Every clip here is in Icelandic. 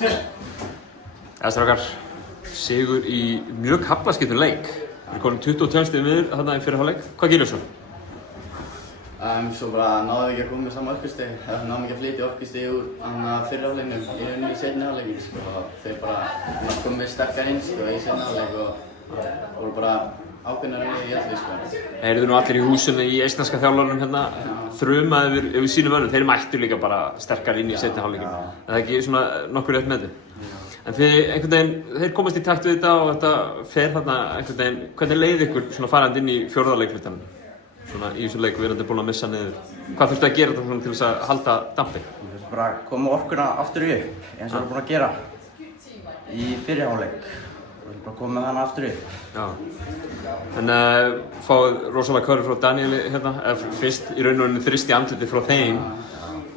Strákar, sigur í mjög kaflaskiptum leik. Við erum komin 22 stigum yfir þarna í fyrri hálfleik. Hvað gerir svo? Svo bara náðum við ekki að koma með sama orkustig. Náðum ekki að flytja orkustig úr fyrri hálfleiknum inn í seinni hálfleikinn sko. Þeir bara komum við sterkar inn sko í seinni hálfleik og voru bara ákveðnari í öllu sko. Eru nú allir í húsinu í eistneska þjálfarnum hérna þruma yfir sínum mönnum. Þeir mættu líka bara sterkar inn í seinni hálfleikinn. Er það ekki svona nokkur rétt með þið? En þið einhvern veginn, þeir komast í takt við þetta og þetta fer þarna einhvern veginn, hvernig leið ykkur svona farandi inn í fjórða leiklutanum? Svona í þessu leik, við erum búin að missa niður. Hvað þurftu að gera þetta til þess að halda dampi? Við þurftum bara að koma orkuna aftur upp, eins og við erum búin að gera í fyrri hálfleik. Við þurfum bara að koma með hana aftur upp. Já. En fáið rosalega körfu frá Danieli hérna, fyrst í raun og rauninu þrist í andliti frá þeim.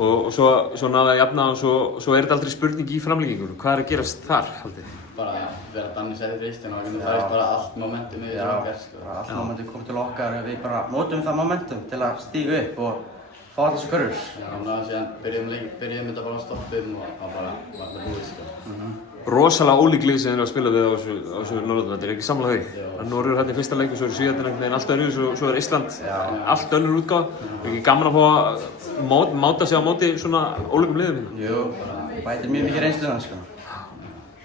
Og svo náði að jafna og svo er þetta aldrei spurning í framlengingunum. Hvað er að gerast þar, haldið? Bara vera Danni sæði þristin og það er bara allt momentum yfir okkar sko. Allt momentum kom til okkar og við bara notum það momentum til að stíga upp og fá allar þessu körfur. Já, og síðan byrjuðum þetta bara að stoppum og það bara var það búið sko. Rosalega ólík lið sem þeir eru að spila við á þessu Norðurlandi, er ekki sammála því? Noregur hérna í fyrsta leik og svo er Svíarnir einhvern veginn allt önnur og svo er Ísland allt önnur útgáfa. Er ekki gaman að fá að máta sig á móti svona ólíkum liðum hérna? Jú, bætir mjög mikið reynslu þannig sko.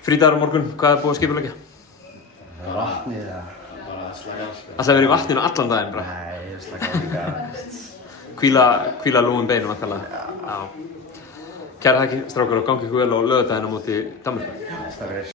Frídagur á morgun, hvað er búið að skipuleggja? Vatnið eða? Bara slaka af sko. Alltaf verið í vatninu allan daginn bara? Nei, ég slaka á líka. Hvíla lúgum beinum alltaf. Já. Kæra þakki, strákar, og gangi ykkur vel á laugardaginn á móti Danmörku.